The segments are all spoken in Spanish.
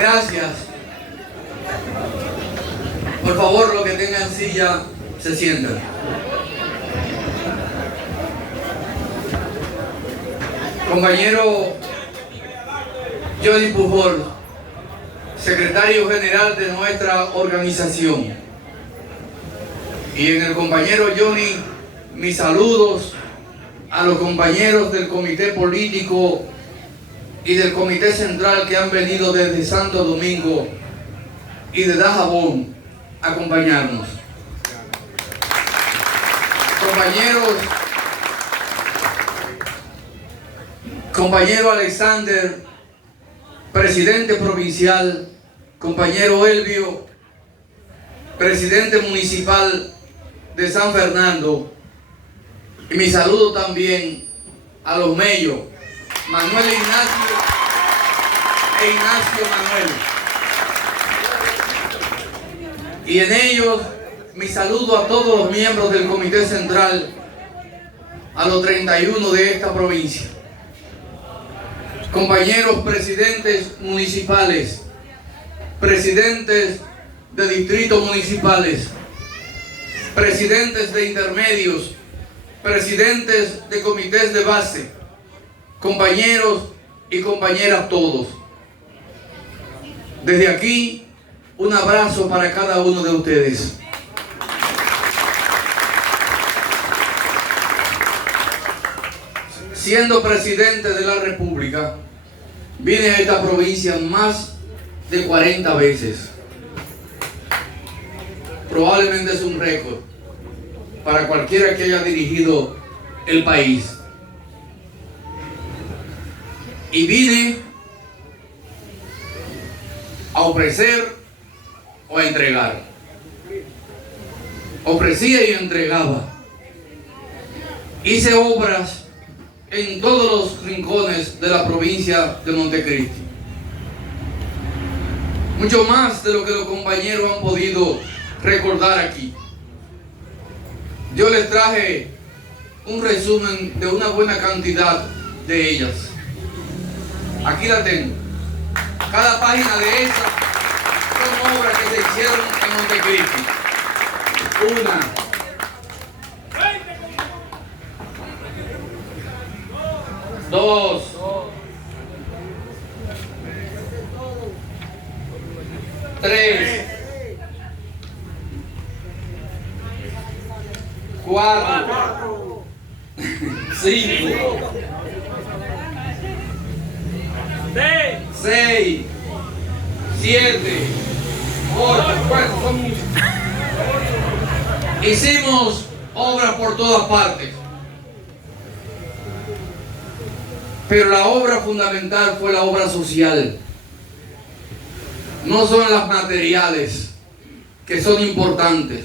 Gracias. Por favor, los que tengan silla, se sientan. Compañero Johnny Pujol, secretario general de nuestra organización. Y en el compañero Johnny, mis saludos a los compañeros del comité político y del comité central que han venido desde Santo Domingo y de Dajabón a acompañarnos. Compañero Alexander, presidente provincial, compañero Elvio, presidente municipal de San Fernando, y mi saludo también a los Mellos, Manuel Ignacio e Ignacio Manuel. Y en ellos mi saludo a todos los miembros del Comité Central, a los 31 de esta provincia. Compañeros presidentes municipales, presidentes de distritos municipales, presidentes de intermedios, presidentes de comités de base, compañeros y compañeras todos. Desde aquí, un abrazo para cada uno de ustedes. Siendo presidente de la República, vine a esta provincia más de 40 veces. Probablemente es un récord para cualquiera que haya dirigido el país. Y vine a ofrecer o a entregar. Ofrecía y entregaba. Hice obras en todos los rincones de la provincia de Montecristi. Mucho más de lo que los compañeros han podido recordar aquí. Yo les traje un resumen de una buena cantidad de ellas. Aquí la tengo. Cada página de esas son obras que se hicieron en Montecristi. Una. Dos. Tres. Cuatro. Cinco. Seis. Siete. Ocho. Bueno, son muchas. Hicimos obras por todas partes. Pero la obra fundamental fue la obra social. No son las materiales, que son importantes.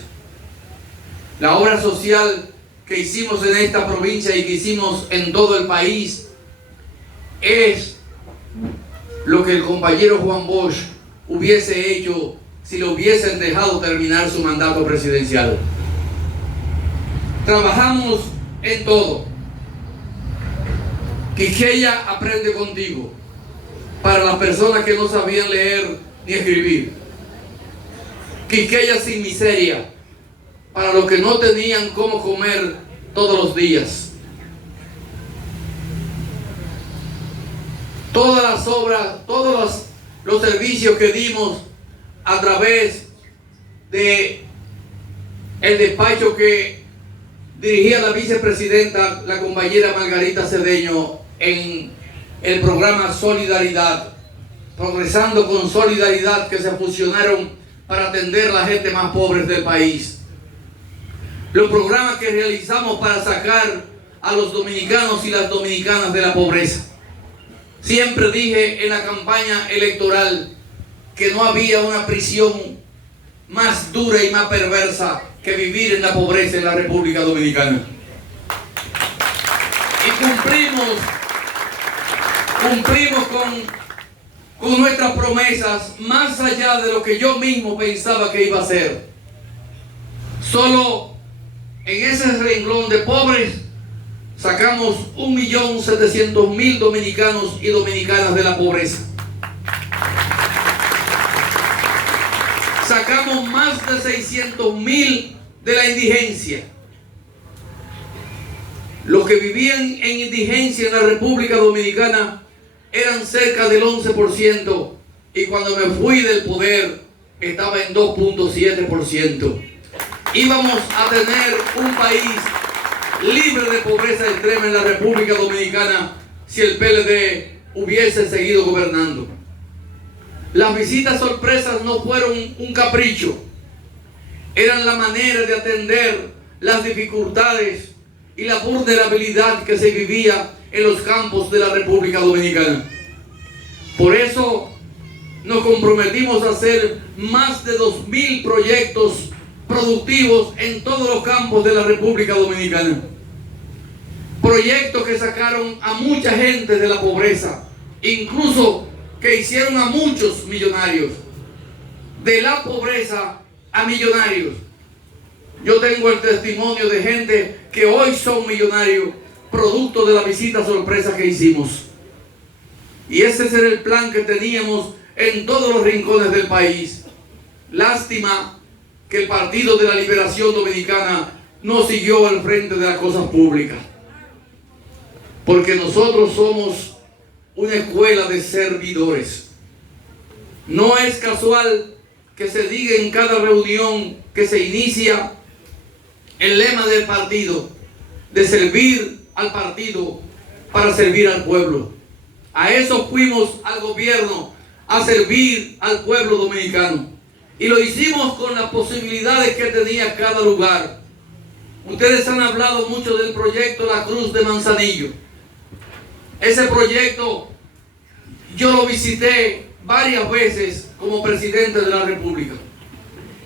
La obra social que hicimos en esta provincia y que hicimos en todo el país es lo que el compañero Juan Bosch hubiese hecho si lo hubiesen dejado terminar su mandato presidencial. Trabajamos en todo. Quisqueya aprende contigo, para las personas que no sabían leer ni escribir. Quisqueya sin miseria, para los que no tenían cómo comer todos los días. Todas las obras, todos los servicios que dimos a través de el despacho que dirigía la vicepresidenta, la compañera Margarita Cedeño, en el programa Solidaridad, Progresando con Solidaridad, que se fusionaron para atender a la gente más pobre del país. Los programas que realizamos para sacar a los dominicanos y las dominicanas de la pobreza. Siempre dije en la campaña electoral que no había una prisión más dura y más perversa que vivir en la pobreza en la República Dominicana. Y cumplimos con nuestras promesas más allá de lo que yo mismo pensaba que iba a ser. Solo en ese renglón de pobres sacamos 1.700.000 dominicanos y dominicanas de la pobreza. sacamos más de 600,000 de la indigencia. Los que vivían en indigencia en la República Dominicana eran cerca del 11%, y cuando me fui del poder estaba en 2.7%. Íbamos a tener un país libre de pobreza extrema en la República Dominicana si el PLD hubiese seguido gobernando. Las visitas sorpresas no fueron un capricho, eran la manera de atender las dificultades y la vulnerabilidad que se vivía en los campos de la República Dominicana. Por eso nos comprometimos a hacer más de 2,000 proyectos productivos en todos los campos de la República Dominicana. Proyectos que sacaron a mucha gente de la pobreza, incluso que hicieron a muchos millonarios. De la pobreza a millonarios. Yo tengo el testimonio de gente que hoy son millonarios, producto de la visita sorpresa que hicimos. Y ese era el plan que teníamos en todos los rincones del país. Lástima que el Partido de la Liberación Dominicana no siguió al frente de las cosas públicas. Porque nosotros somos una escuela de servidores. No es casual que se diga en cada reunión que se inicia el lema del partido, de servir al partido para servir al pueblo. A eso fuimos al gobierno, a servir al pueblo dominicano. Y lo hicimos con las posibilidades que tenía cada lugar. Ustedes han hablado mucho del proyecto La Cruz de Manzanillo. Ese proyecto yo lo visité varias veces como presidente de la República.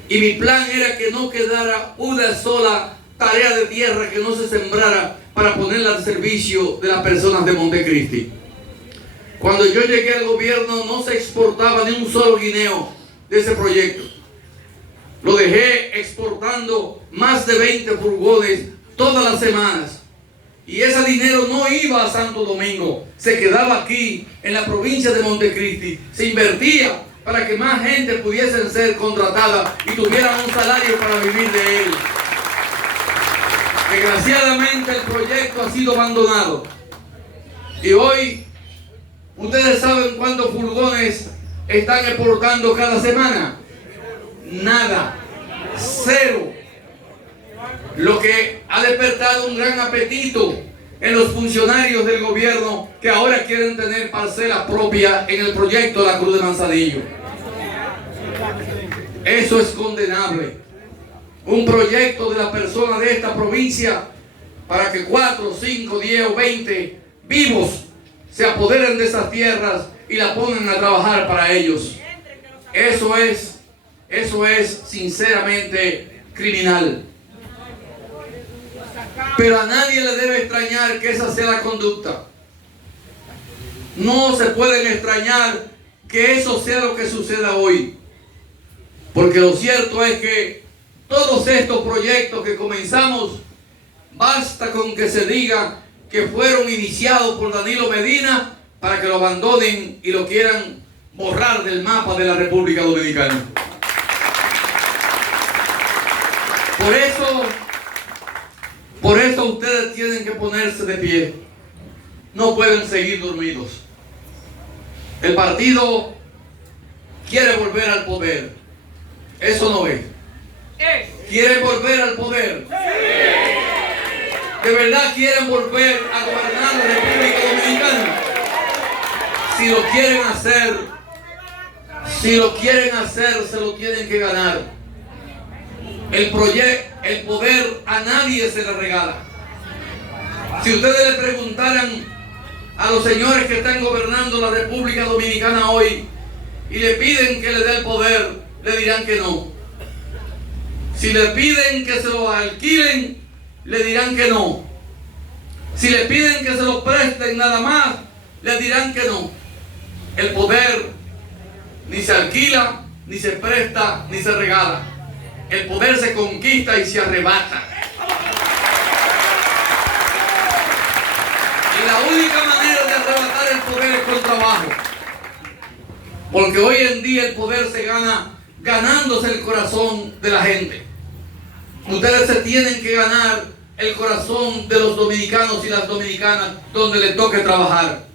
Y mi plan era que no quedara una sola tarea de tierra que no se sembrara para ponerla al servicio de las personas de Montecristi. Cuando yo llegué al gobierno no se exportaba ni un solo guineo de ese proyecto. Lo dejé exportando más de 20 furgones todas las semanas. Y ese dinero no iba a Santo Domingo, se quedaba aquí en la provincia de Montecristi. Se invertía para que más gente pudiesen ser contratada y tuvieran un salario para vivir de él. Desgraciadamente el proyecto ha sido abandonado. Y hoy, ¿ustedes saben cuántos furgones están exportando cada semana? Nada. Cero. Lo que ha despertado un gran apetito en los funcionarios del gobierno que ahora quieren tener parcelas propias en el proyecto La Cruz de Manzanillo. Eso es condenable. Un proyecto de la persona de esta provincia para que 4, 5, 10 o 20 vivos se apoderen de esas tierras y la pongan a trabajar para ellos. Eso es sinceramente criminal. Pero a nadie le debe extrañar que esa sea la conducta. No se pueden extrañar que eso sea lo que suceda hoy. Porque lo cierto es que todos estos proyectos que comenzamos, basta con que se diga que fueron iniciados por Danilo Medina para que lo abandonen y lo quieran borrar del mapa de la República Dominicana. Por eso ustedes tienen que ponerse de pie. No pueden seguir dormidos. El partido quiere volver al poder. Eso no es. ¿Quieren volver al poder? ¿De verdad quieren volver a gobernar la República Dominicana? Si lo quieren hacer, se lo tienen que ganar. El poder a nadie se le regala. Si ustedes le preguntaran a los señores que están gobernando la República Dominicana hoy y le piden que le dé el poder, le dirán que no. Si le piden que se lo alquilen, le dirán que no. Si le piden que se lo presten nada más, le dirán que no. El poder ni se alquila, ni se presta, ni se regala. El poder se conquista y se arrebata. Y la única manera de arrebatar el poder es con trabajo. Porque hoy en día el poder se gana ganándose el corazón de la gente. Ustedes se tienen que ganar el corazón de los dominicanos y las dominicanas donde les toque trabajar.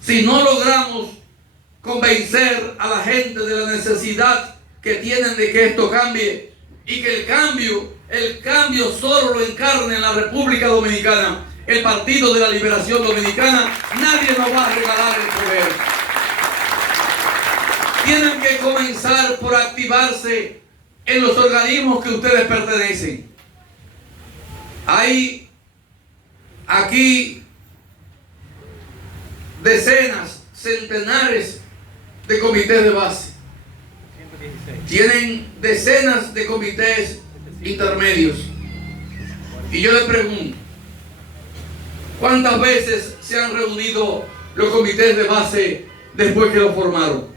Si no logramos convencer a la gente de la necesidad que tienen de que esto cambie y que el cambio solo lo encarne en la República Dominicana, el Partido de la Liberación Dominicana, nadie nos va a regalar el poder. Tienen que comenzar por activarse en los organismos que ustedes pertenecen. Hay aquí decenas, centenares de comités de base. Tienen decenas de comités intermedios. Y yo les pregunto, ¿cuántas veces se han reunido los comités de base después que los formaron?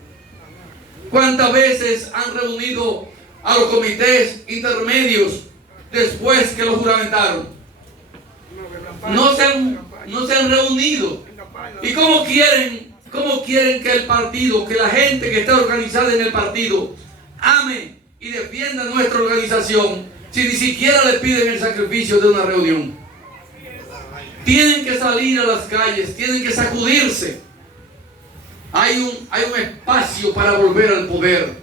¿Cuántas veces han reunido a los comités intermedios después que los juramentaron? No se han reunido. ¿Y cómo quieren que el partido, que la gente que está organizada en el partido ame y defienda nuestra organización si ni siquiera le piden el sacrificio de una reunión? Tienen que salir a las calles, tienen que sacudirse. Hay un espacio para volver al poder.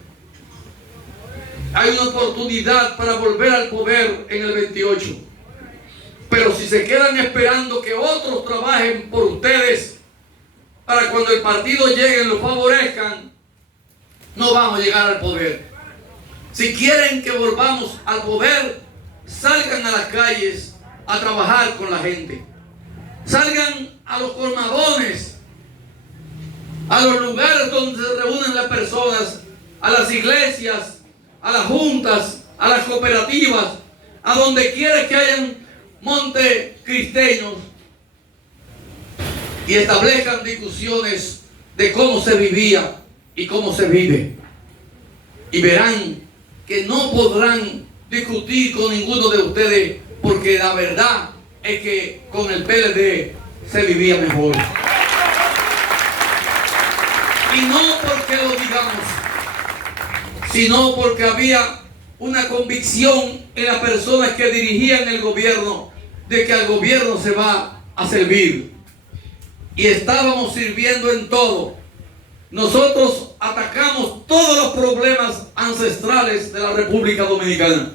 Hay una oportunidad para volver al poder en el 28. Pero si se quedan esperando que otros trabajen por ustedes, para cuando el partido llegue y lo favorezcan, no vamos a llegar al poder. Si quieren que volvamos al poder, salgan a las calles a trabajar con la gente. Salgan a los colmadones, a los lugares donde se reúnen las personas, a las iglesias, a las juntas, a las cooperativas, a donde quiera que hayan montecristeños, y establezcan discusiones de cómo se vivía y cómo se vive. Y verán que no podrán discutir con ninguno de ustedes, porque la verdad es que con el PLD se vivía mejor. Y no porque lo digamos, sino porque había una convicción en las personas que dirigían el gobierno de que al gobierno se va a servir. Y estábamos sirviendo en todo. Nosotros atacamos todos los problemas ancestrales de la República Dominicana,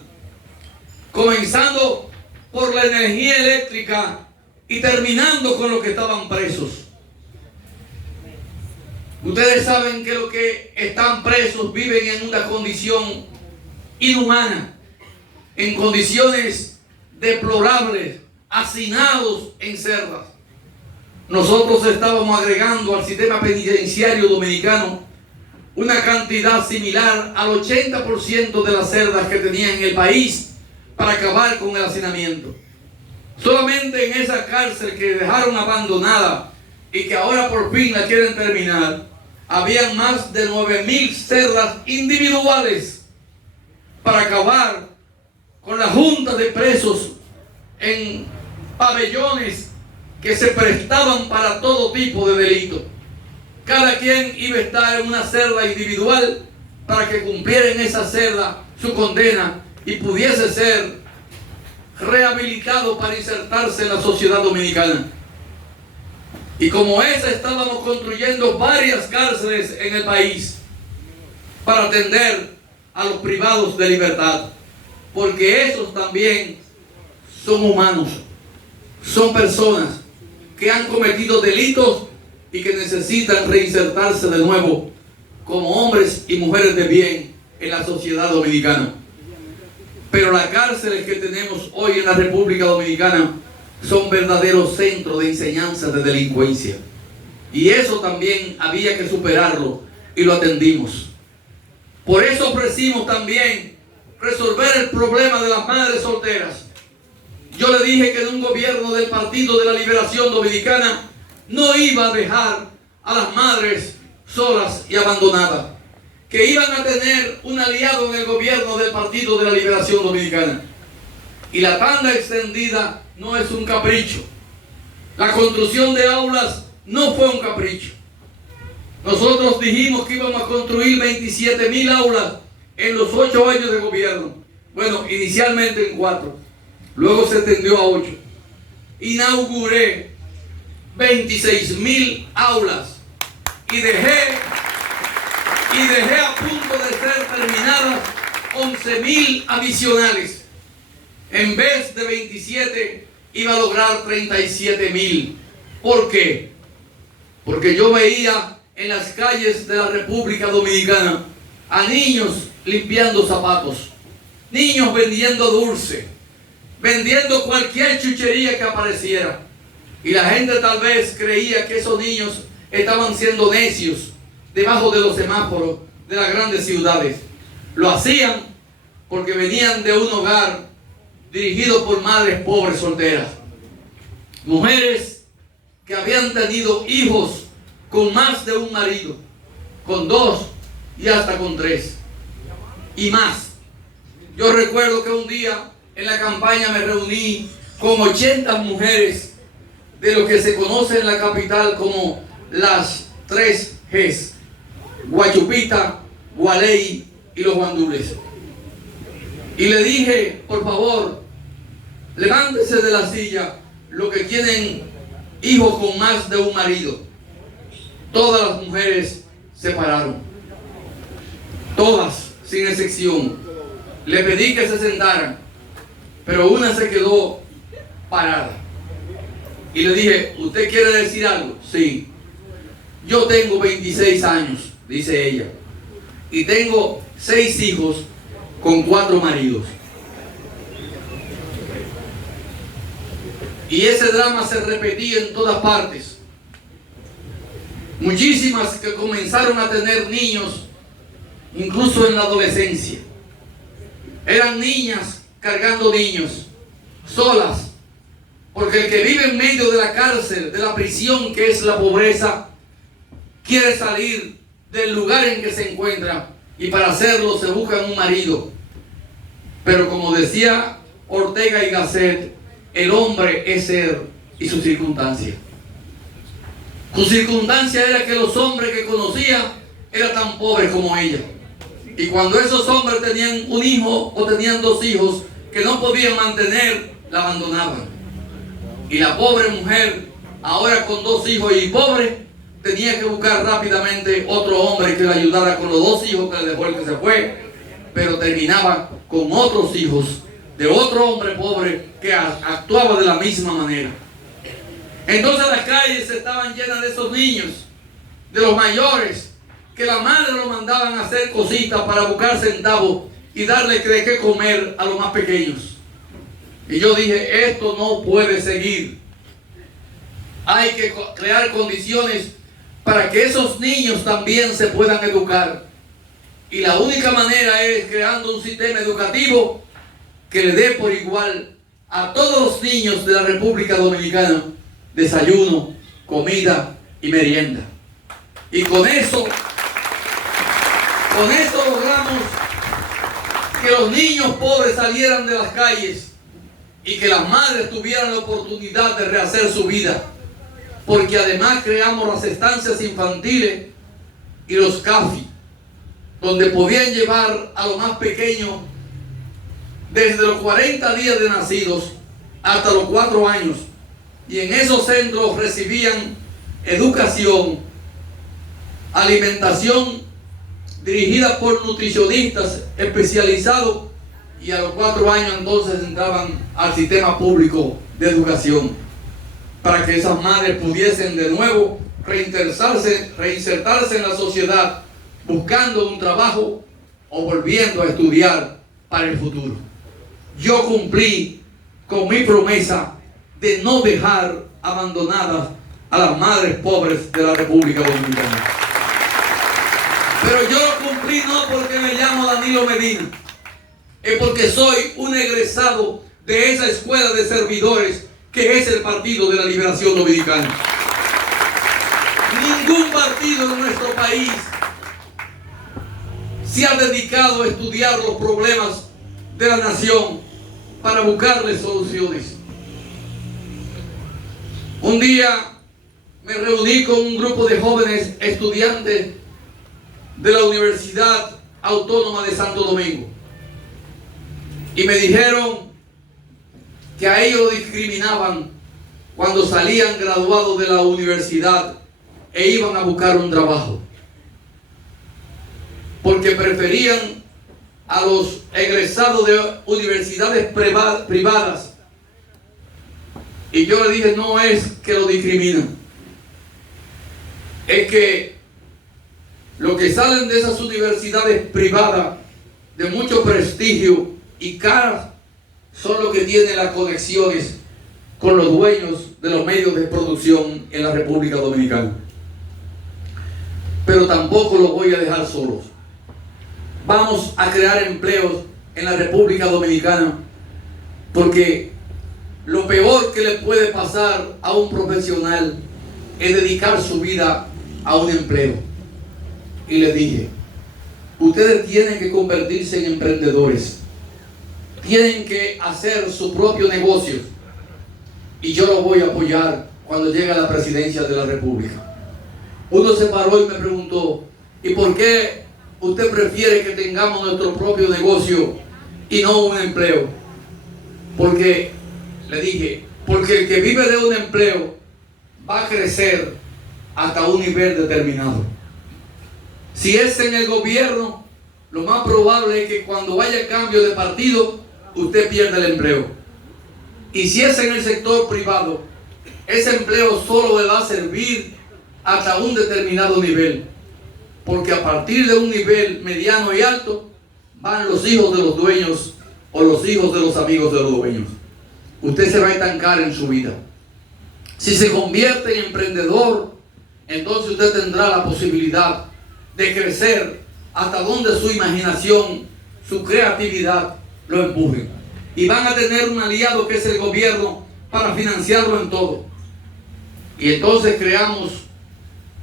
comenzando por la energía eléctrica y terminando con los que estaban presos. Ustedes saben que los que están presos viven en una condición inhumana, en condiciones deplorables, hacinados en celdas. Nosotros estábamos agregando al sistema penitenciario dominicano una cantidad similar al 80% de las celdas que tenía en el país para acabar con el hacinamiento. Solamente en esa cárcel que dejaron abandonada y que ahora por fin la quieren terminar, habían más de 9,000 celdas individuales para acabar con la junta de presos en pabellones que se prestaban para todo tipo de delito. Cada quien iba a estar en una celda individual para que cumpliera en esa celda su condena y pudiese ser rehabilitado para insertarse en la sociedad dominicana. Y como esa, estábamos construyendo varias cárceles en el país para atender a los privados de libertad, porque esos también son humanos, son personas que han cometido delitos y que necesitan reinsertarse de nuevo como hombres y mujeres de bien en la sociedad dominicana. Pero las cárceles que tenemos hoy en la República Dominicana son verdaderos centros de enseñanza de delincuencia. Y eso también había que superarlo y lo atendimos. Por eso ofrecimos también resolver el problema de las madres solteras. Yo le dije que en un gobierno del Partido de la Liberación Dominicana no iba a dejar a las madres solas y abandonadas, que iban a tener un aliado en el gobierno del Partido de la Liberación Dominicana. Y la tanda extendida no es un capricho. La construcción de aulas no fue un capricho. Nosotros dijimos que íbamos a construir 27,000 aulas en los 8 años de gobierno, bueno, inicialmente en 4, luego se extendió a 8, inauguré 26,000 aulas y dejé a punto de ser terminadas 11,000 adicionales. En vez de 27, iba a lograr 37,000. ¿Por qué? Porque yo veía en las calles de la República Dominicana a niños limpiando zapatos, niños vendiendo dulce, vendiendo cualquier chuchería que apareciera. Y la gente tal vez creía que esos niños estaban siendo necios debajo de los semáforos de las grandes ciudades. Lo hacían porque venían de un hogar dirigido por madres pobres solteras, mujeres que habían tenido hijos con más de un marido, con 2 y hasta con 3 y más. Yo recuerdo que un día en la campaña me reuní con 80 mujeres de lo que se conoce en la capital como las 3 Gs: Guachupita, Gualey y los guandules. Y le dije, por favor, levántese de la silla los que tienen hijos con más de un marido. Todas las mujeres se pararon, todas sin excepción. Le pedí que se sentaran, pero una se quedó parada. Y le dije, ¿usted quiere decir algo? Sí. Yo tengo 26 años, dice ella, y tengo 6 hijos con 4 maridos. Y ese drama se repetía en todas partes. Muchísimas que comenzaron a tener niños, incluso en la adolescencia. Eran niñas cargando niños, solas, porque el que vive en medio de la cárcel, de la prisión que es la pobreza, quiere salir del lugar en que se encuentra, y para hacerlo se busca un marido. Pero como decía Ortega y Gasset, el hombre es ser y su circunstancia. Su circunstancia era que los hombres que conocía eran tan pobres como ella. Y cuando esos hombres tenían un hijo o tenían 2 hijos que no podían mantener, la abandonaban. Y la pobre mujer, ahora con 2 hijos y pobre, tenía que buscar rápidamente otro hombre que le ayudara con los 2 hijos que le dejó el que se fue, pero terminaba con otros hijos de otro hombre pobre que actuaba de la misma manera. Entonces las calles estaban llenas de esos niños, de los mayores, que la madre lo mandaban a hacer cositas para buscar centavos y darle de qué comer a los más pequeños. Y yo dije, esto no puede seguir. Hay que crear condiciones para que esos niños también se puedan educar. Y la única manera es creando un sistema educativo que le dé por igual a todos los niños de la República Dominicana desayuno, comida y merienda. Y con eso logramos que los niños pobres salieran de las calles y que las madres tuvieran la oportunidad de rehacer su vida. Porque además creamos las estancias infantiles y los CAFI, donde podían llevar a los más pequeños desde los 40 días de nacidos hasta los 4 años. Y en esos centros recibían educación, alimentación dirigida por nutricionistas especializados, y a los 4 años entonces entraban al sistema público de educación, para que esas madres pudiesen de nuevo reinsertarse en la sociedad, buscando un trabajo o volviendo a estudiar para el futuro. Yo cumplí con mi promesa de no dejar abandonadas a las madres pobres de la República Dominicana. Pero yo lo cumplí no porque me llamo Danilo Medina, es porque soy un egresado de esa escuela de servidores que es el Partido de la Liberación Dominicana. Ningún partido de nuestro país se ha dedicado a estudiar los problemas de la nación para buscarle soluciones. Un día me reuní con un grupo de jóvenes estudiantes de la Universidad Autónoma de Santo Domingo. Y me dijeron que a ellos lo discriminaban cuando salían graduados de la universidad e iban a buscar un trabajo, porque preferían a los egresados de universidades privadas. Y yo le dije, no es que lo discriminan, es que los que salen de esas universidades privadas de mucho prestigio y caras son los que tienen las conexiones con los dueños de los medios de producción en la República Dominicana. Pero tampoco los voy a dejar solos. Vamos a crear empleos en la República Dominicana, porque lo peor que le puede pasar a un profesional es dedicar su vida a un empleo. Y les dije, ustedes tienen que convertirse en emprendedores, tienen que hacer su propio negocio, y yo los voy a apoyar cuando llegue a la presidencia de la República. Uno se paró y me preguntó, ¿y por qué usted prefiere que tengamos nuestro propio negocio y no un empleo? Porque, le dije, porque el que vive de un empleo va a crecer hasta un nivel determinado. Si es en el gobierno, lo más probable es que cuando vaya cambio de partido, usted pierda el empleo. Y si es en el sector privado, ese empleo solo le va a servir hasta un determinado nivel, porque a partir de un nivel mediano y alto van los hijos de los dueños o los hijos de los amigos de los dueños. Usted se va a estancar en su vida. Si se convierte en emprendedor, entonces usted tendrá la posibilidad de crecer hasta donde su imaginación, su creatividad lo empujen. Y van a tener un aliado que es el gobierno para financiarlo en todo. Y entonces creamos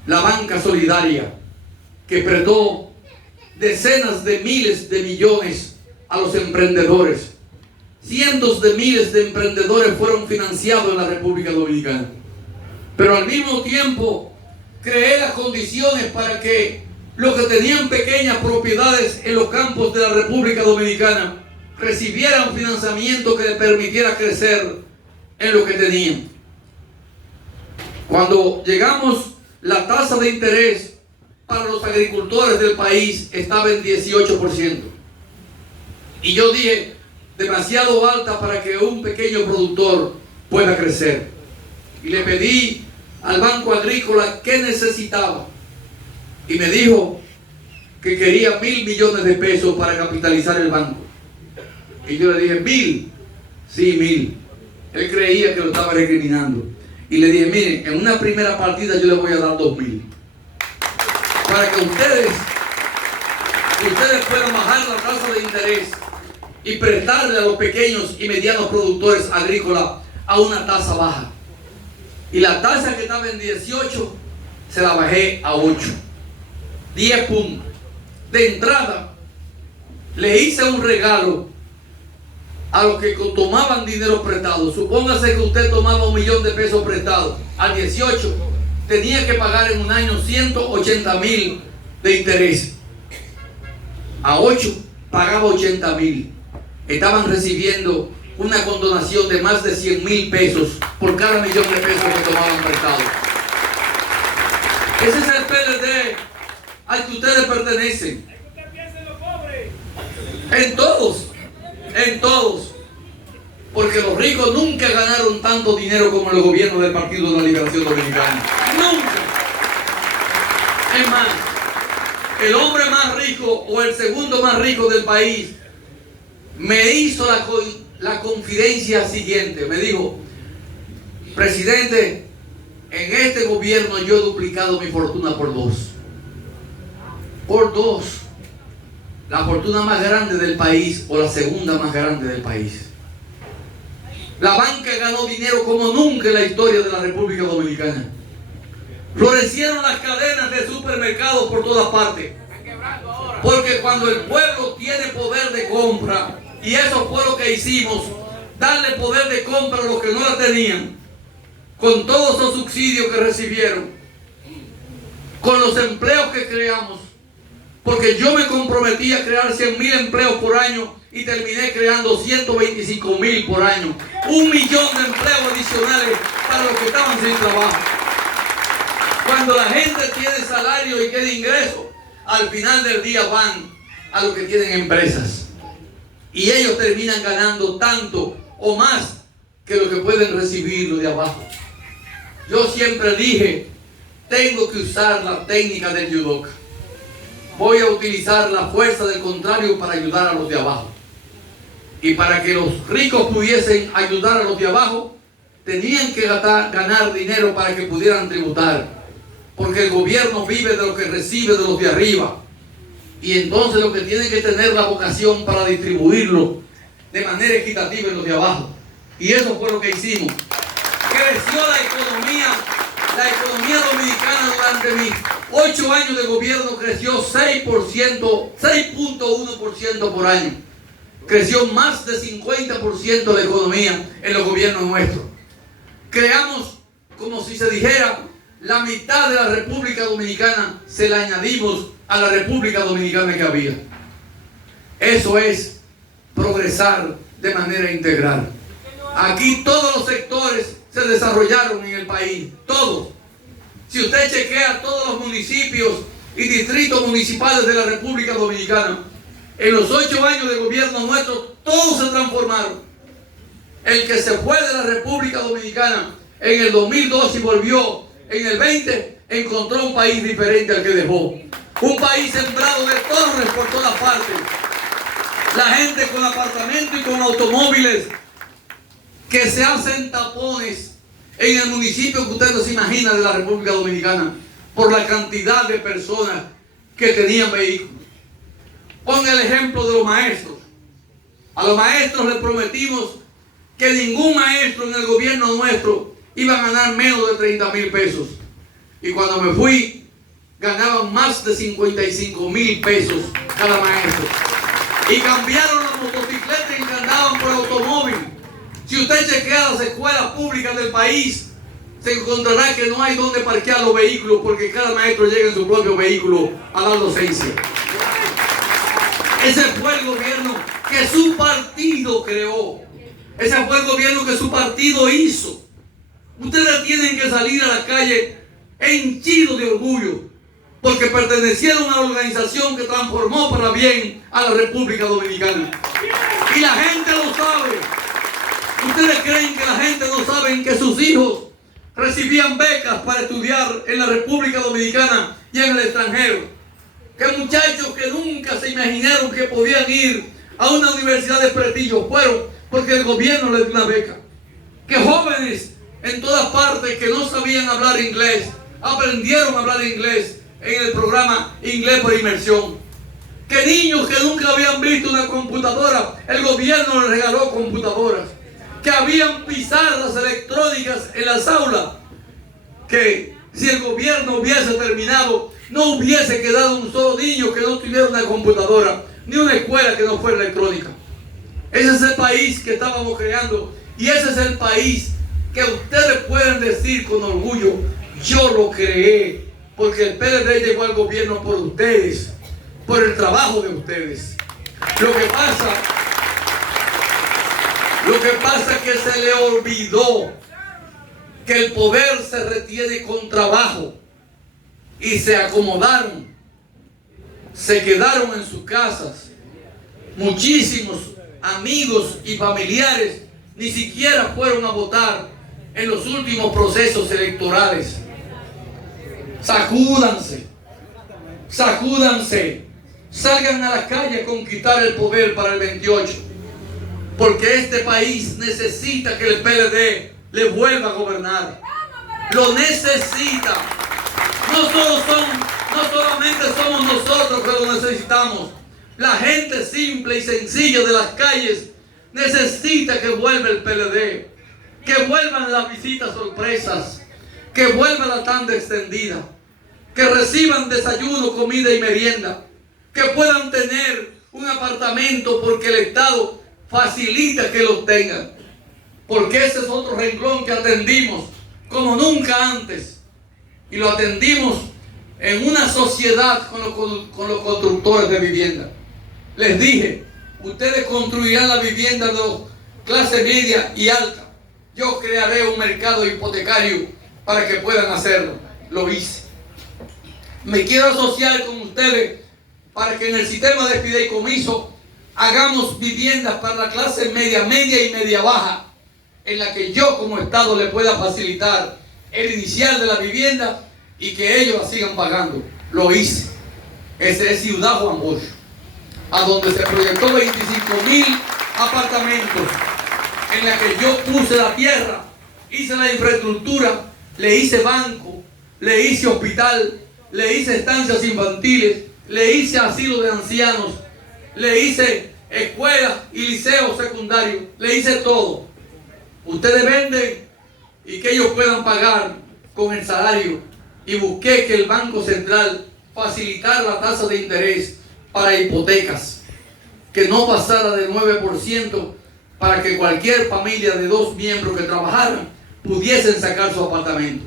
la banca solidaria, que prestó decenas de miles de millones a los emprendedores. Cientos de miles de emprendedores fueron financiados en la República Dominicana. Pero al mismo tiempo creé las condiciones para que los que tenían pequeñas propiedades en los campos de la República Dominicana recibieran financiamiento que les permitiera crecer en lo que tenían. Cuando llegamos, la tasa de interés para los agricultores del país estaba en 18%. Y yo dije, demasiado alta para que un pequeño productor pueda crecer. Y le pedí al Banco Agrícola qué necesitaba. Y me dijo que quería 1.000 millones de pesos para capitalizar el banco. Y yo le dije, 1.000. Sí, 1.000. Él creía que lo estaba recriminando. Y le dije, miren, en una primera partida yo le voy a dar 2.000. Para que ustedes puedan bajar la tasa de interés y prestarle a los pequeños y medianos productores agrícolas a una tasa baja. Y la tasa que estaba en 18 se la bajé a 8. 10 puntos. De entrada, le hice un regalo a los que tomaban dinero prestado. Supóngase que usted tomaba 1 millón de pesos prestado. Al 18 tenía que pagar en un año 180.000 de interés. A 8 pagaba 80.000. Estaban recibiendo una condonación de más de 100.000 pesos por cada millón de pesos que tomaban prestado. Ese es el PLD al que ustedes pertenecen. En todos. Porque los ricos nunca ganaron tanto dinero como el gobierno del Partido de la Liberación Dominicana. Nunca. Es más, el hombre más rico o el segundo más rico del país me hizo la confidencia siguiente. Me dijo, presidente, en este gobierno yo he duplicado mi fortuna por 2. Por 2. La fortuna más grande del país o la segunda más grande del país. La banca ganó dinero como nunca en la historia de la República Dominicana. Florecieron las cadenas de supermercados por todas partes. Porque cuando el pueblo tiene poder de compra, y eso fue lo que hicimos, darle poder de compra a los que no la tenían, con todos los subsidios que recibieron, con los empleos que creamos, porque yo me comprometí a crear 100.000 empleos por año y terminé creando 125.000 por año. 1 millón de empleos adicionales para los que estaban sin trabajo. Cuando la gente tiene salario y tiene ingresos, al final del día van a los que tienen empresas. Y ellos terminan ganando tanto o más que lo que pueden recibir los de abajo. Yo siempre dije, tengo que usar la técnica del judoka. Voy a utilizar la fuerza del contrario para ayudar a los de abajo. Y para que los ricos pudiesen ayudar a los de abajo, tenían que ganar dinero para que pudieran tributar. Porque el gobierno vive de lo que recibe de los de arriba. Y entonces lo que tienen que tener la vocación para distribuirlo de manera equitativa en los de abajo. Y eso fue lo que hicimos. Creció la economía dominicana durante mis 8 años de gobierno, creció 6.1% por año. Creció más de 50% la economía en los gobiernos nuestros. Creamos, como si se dijera, la mitad de la República Dominicana se la añadimos a la República Dominicana que había. Eso es progresar de manera integral. Aquí todos los sectores se desarrollaron en el país, todos. Si usted chequea todos los municipios y distritos municipales de la República Dominicana, en los 8 años de gobierno nuestro, todos se transformaron. El que se fue de la República Dominicana en el 2002 y volvió en el 20, encontró un país diferente al que dejó. Un país sembrado de torres por todas partes. La gente con apartamentos y con automóviles, que se hacen tapones en el municipio que usted no se imagina de la República Dominicana por la cantidad de personas que tenían vehículos. Ponga el ejemplo de los maestros. A los maestros les prometimos que ningún maestro en el gobierno nuestro iba a ganar menos de 30.000 pesos. Y cuando me fui, ganaban más de 55.000 pesos cada maestro. Y cambiaron las motocicletas y andaban por automóvil. Si usted chequea las escuelas públicas del país, se encontrará que no hay donde parquear los vehículos porque cada maestro llega en su propio vehículo a dar docencia. Ese fue el gobierno que su partido creó. Ese fue el gobierno que su partido hizo. Ustedes tienen que salir a la calle henchidos de orgullo porque pertenecieron a la organización que transformó para bien a la República Dominicana. Y la gente lo sabe. ¿Ustedes creen que la gente no sabe que sus hijos recibían becas para estudiar en la República Dominicana y en el extranjero? Que muchachos que nunca se imaginaron que podían ir a una universidad de prestigio fueron porque el gobierno les dio una beca. Que jóvenes en todas partes que no sabían hablar inglés aprendieron a hablar inglés en el programa Inglés por Inmersión. Que niños que nunca habían visto una computadora, el gobierno les regaló computadoras. Que habían pizarras electrónicas en las aulas, que si el gobierno hubiese terminado, no hubiese quedado un solo niño que no tuviera una computadora, ni una escuela que no fuera electrónica. Ese es el país que estábamos creando, y ese es el país que ustedes pueden decir con orgullo: yo lo creé, porque el PLD llegó al gobierno por ustedes, por el trabajo de ustedes. Lo que pasa es que se le olvidó que el poder se retiene con trabajo y se acomodaron, se quedaron en sus casas. Muchísimos amigos y familiares ni siquiera fueron a votar en los últimos procesos electorales. Sacúdanse, salgan a la calle a conquistar el poder para el 28. Porque este país necesita que el PLD le vuelva a gobernar. Lo necesita. No solamente somos nosotros que lo necesitamos. La gente simple y sencilla de las calles necesita que vuelva el PLD. Que vuelvan las visitas sorpresas. Que vuelva la tanda extendida. Que reciban desayuno, comida y merienda. Que puedan tener un apartamento porque el Estado facilita que los tengan, porque ese es otro renglón que atendimos como nunca antes, y lo atendimos en una sociedad con los constructores de vivienda. Les dije, ustedes construirán la vivienda de clase media y alta. Yo crearé un mercado hipotecario para que puedan hacerlo. Lo hice. Me quiero asociar con ustedes para que en el sistema de fideicomiso hagamos viviendas para la clase media, media y media baja, en la que yo como Estado le pueda facilitar el inicial de la vivienda y que ellos la sigan pagando. Lo hice. Ese es Ciudad Juan Bosch, a donde se proyectó 25.000 apartamentos, en la que yo puse la tierra, hice la infraestructura, le hice banco, le hice hospital, le hice estancias infantiles, le hice asilo de ancianos, le hice escuelas y liceos secundarios, le hice todo. Ustedes venden y que ellos puedan pagar con el salario, y busqué que el Banco Central facilitara la tasa de interés para hipotecas, que no pasara del 9%, para que cualquier familia de 2 miembros que trabajaran pudiesen sacar su apartamento.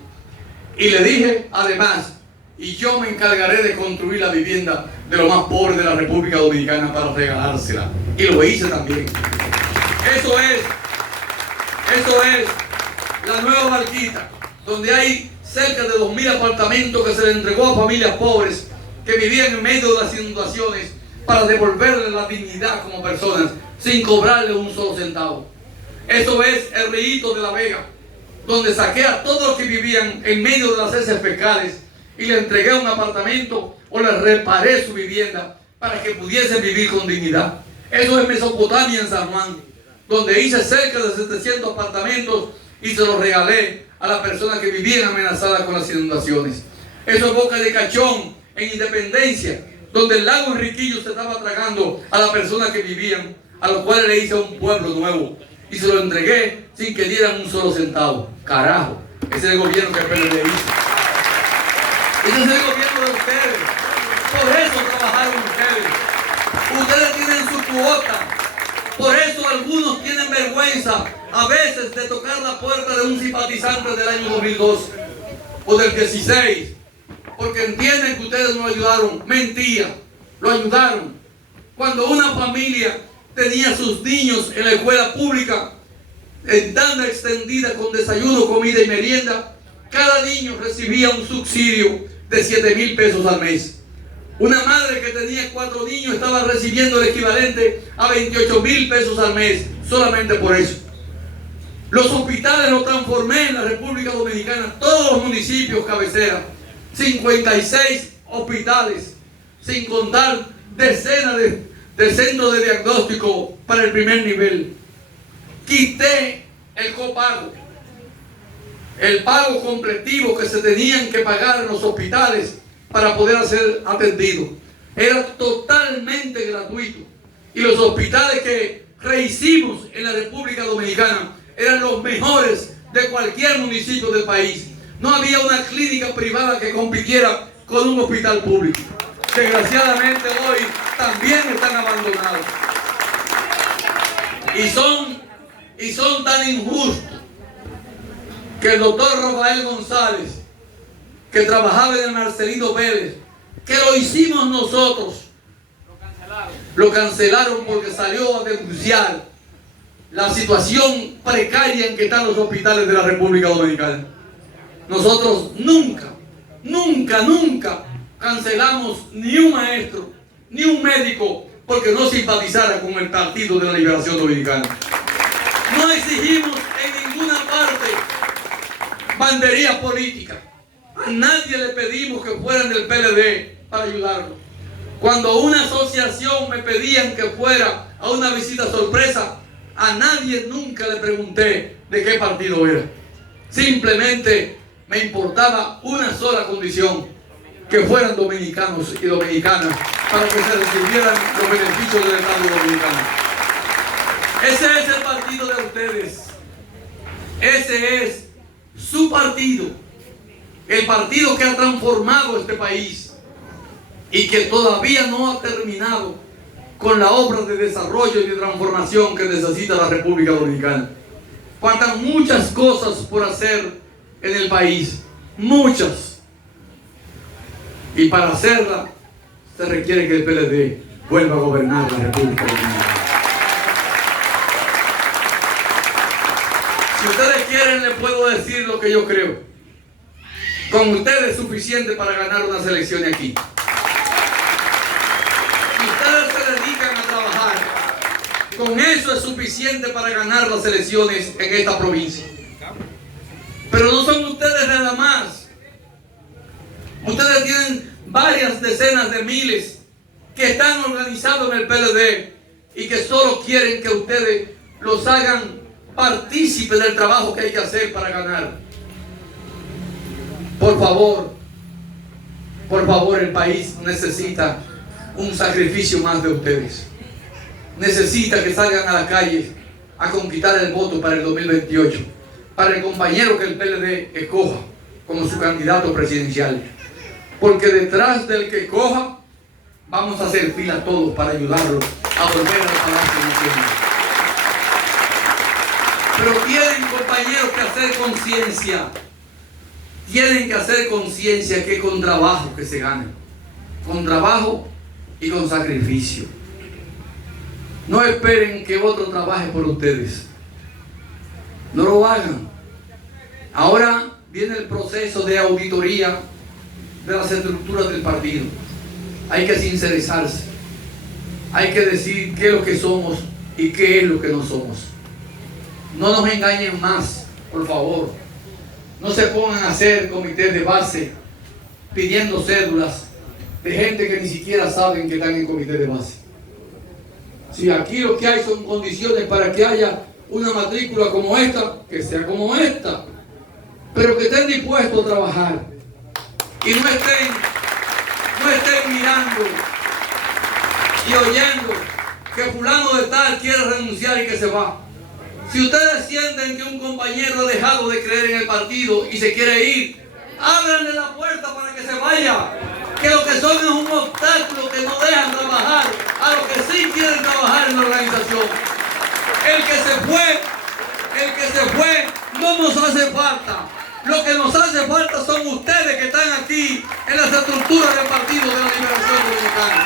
Y le dije además, y yo me encargaré de construir la vivienda de los más pobres de la República Dominicana para regalársela. Y lo hice también. Eso es la Nueva Barquita, donde hay cerca de 2.000 apartamentos que se le entregó a familias pobres que vivían en medio de las inundaciones, para devolverle la dignidad como personas sin cobrarle un solo centavo. Eso es el Río de la Vega, donde saqué a todos los que vivían en medio de las heces fecales y le entregué un apartamento o le reparé su vivienda para que pudiesen vivir con dignidad. Eso es Mesopotamia, en San Juan, donde hice cerca de 700 apartamentos y se los regalé a las personas que vivían amenazadas con las inundaciones. Eso es Boca de Cachón, en Independencia, donde el lago Enriquillo se estaba tragando a las personas que vivían, a los cuales le hice un pueblo nuevo y se lo entregué sin que dieran un solo centavo. Carajo, ese es el gobierno que el PLD hizo. Ese es el gobierno de ustedes. Por eso trabajaron ustedes. Ustedes tienen su cuota. Por eso algunos tienen vergüenza a veces de tocar la puerta de un simpatizante del año 2012 o del 16, porque entienden que ustedes no ayudaron. Mentira, lo ayudaron. Cuando una familia tenía sus niños en la escuela pública en tanda extendida con desayuno, comida y merienda, cada niño recibía un subsidio de 7.000 pesos al mes. Una madre que tenía 4 niños estaba recibiendo el equivalente a 28.000 pesos al mes, solamente por eso. Los hospitales los transformé en la República Dominicana, todos los municipios cabecera, 56 hospitales, sin contar decenas de centros de diagnóstico para el primer nivel. Quité el copago, el pago completivo que se tenían que pagar en los hospitales para poder ser atendidos. Era totalmente gratuito. Y los hospitales que rehicimos en la República Dominicana eran los mejores de cualquier municipio del país. No había una clínica privada que compitiera con un hospital público. Desgraciadamente hoy también están abandonados. Y son tan injustos que el doctor Rafael González, que trabajaba en el Marcelino Vélez, que lo hicimos nosotros, lo cancelaron porque salió a denunciar la situación precaria en que están los hospitales de la República Dominicana. Nosotros nunca cancelamos ni un maestro, ni un médico, porque no simpatizara con el Partido de la Liberación Dominicana. No exigimos en ninguna parte banderías políticas. A nadie le pedimos que fueran del PLD para ayudarlo. Cuando una asociación me pedían que fuera a una visita sorpresa, a nadie nunca le pregunté de qué partido era. Simplemente me importaba una sola condición: que fueran dominicanos y dominicanas para que se recibieran los beneficios del Estado dominicano. Ese es el partido de ustedes. Ese es su partido. El partido que ha transformado este país y que todavía no ha terminado con la obra de desarrollo y de transformación que necesita la República Dominicana. Faltan muchas cosas por hacer en el país, muchas. Y para hacerla, se requiere que el PLD vuelva a gobernar la República Dominicana. Si ustedes quieren, les puedo decir lo que yo creo. Con ustedes es suficiente para ganar unas elecciones aquí. Si ustedes se dedican a trabajar, con eso es suficiente para ganar las elecciones en esta provincia. Pero no son ustedes nada más. Ustedes tienen varias decenas de miles que están organizados en el PLD y que solo quieren que ustedes los hagan partícipes del trabajo que hay que hacer para ganar. Por favor, el país necesita un sacrificio más de ustedes. Necesita que salgan a la calle a conquistar el voto para el 2028, para el compañero que el PLD escoja como su candidato presidencial. Porque detrás del que escoja, vamos a hacer fila todos para ayudarlo a volver al Palacio Nacional. Pero tienen, compañeros, que hacer conciencia. Tienen que hacer conciencia que con trabajo que se gane. Con trabajo y con sacrificio. No esperen que otro trabaje por ustedes. No lo hagan. Ahora viene el proceso de auditoría de las estructuras del partido. Hay que sincerizarse. Hay que decir qué es lo que somos y qué es lo que no somos. No nos engañen más, por favor. No se pongan a hacer comités de base pidiendo cédulas de gente que ni siquiera saben que están en comité de base. Si aquí lo que hay son condiciones para que haya una matrícula como esta, que sea como esta, pero que estén dispuestos a trabajar y no estén mirando y oyendo que fulano de tal quiere renunciar y que se va. Si ustedes sienten que un compañero ha dejado de creer en el partido y se quiere ir, ábranle la puerta para que se vaya. Que lo que son es un obstáculo que no dejan trabajar a los que sí quieren trabajar en la organización. El que se fue no nos hace falta. Lo que nos hace falta son ustedes que están aquí en las estructuras del Partido de la Liberación Dominicana.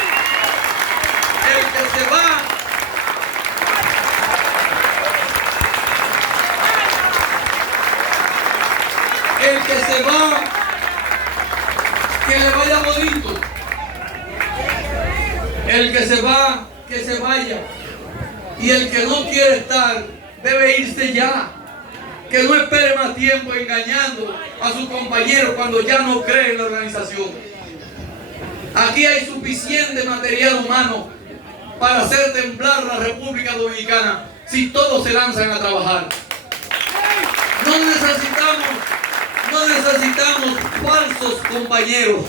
El que se va, que le vaya bonito. El que se va, que se vaya. Y el que no quiere estar, debe irse ya. Que no espere más tiempo engañando a sus compañeros cuando ya no cree en la organización. Aquí hay suficiente material humano para hacer temblar la República Dominicana si todos se lanzan a trabajar. No necesitamos falsos compañeros.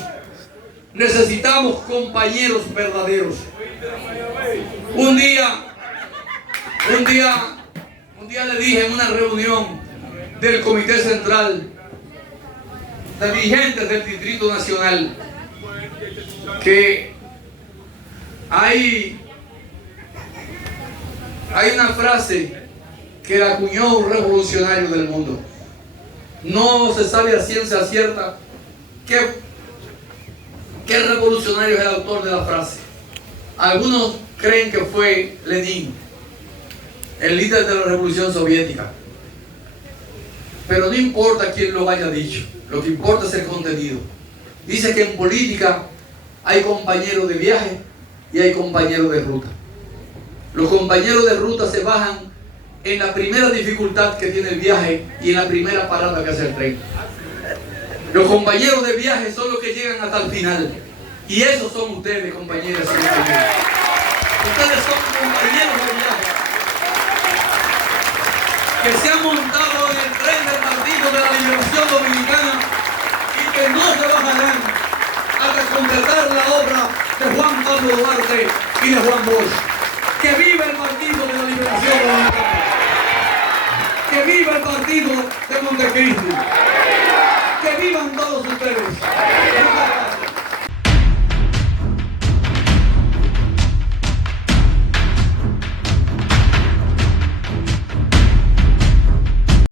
Necesitamos compañeros verdaderos. Un día le dije en una reunión del Comité Central de dirigentes del Distrito Nacional que hay una frase que la acuñó un revolucionario del mundo. No se sabe a ciencia cierta qué revolucionario es el autor de la frase. Algunos creen que fue Lenin, el líder de la Revolución Soviética. Pero no importa quién lo haya dicho, lo que importa es el contenido. Dice que en política hay compañeros de viaje y hay compañeros de ruta. Los compañeros de ruta se bajan en la primera dificultad que tiene el viaje y en la primera parada que hace el tren. Los compañeros de viaje son los que llegan hasta el final. Y esos son ustedes, compañeras y compañeros. Ustedes son compañeros de viaje que se han montado en el tren del Partido de la Liberación Dominicana y que no se bajarán hasta completar la obra de Juan Pablo Duarte y de Juan Bosch. ¡Que viva el Partido de la Liberación Dominicana! ¡Que viva el Partido de Montecristi! ¡Que vivan todos ustedes!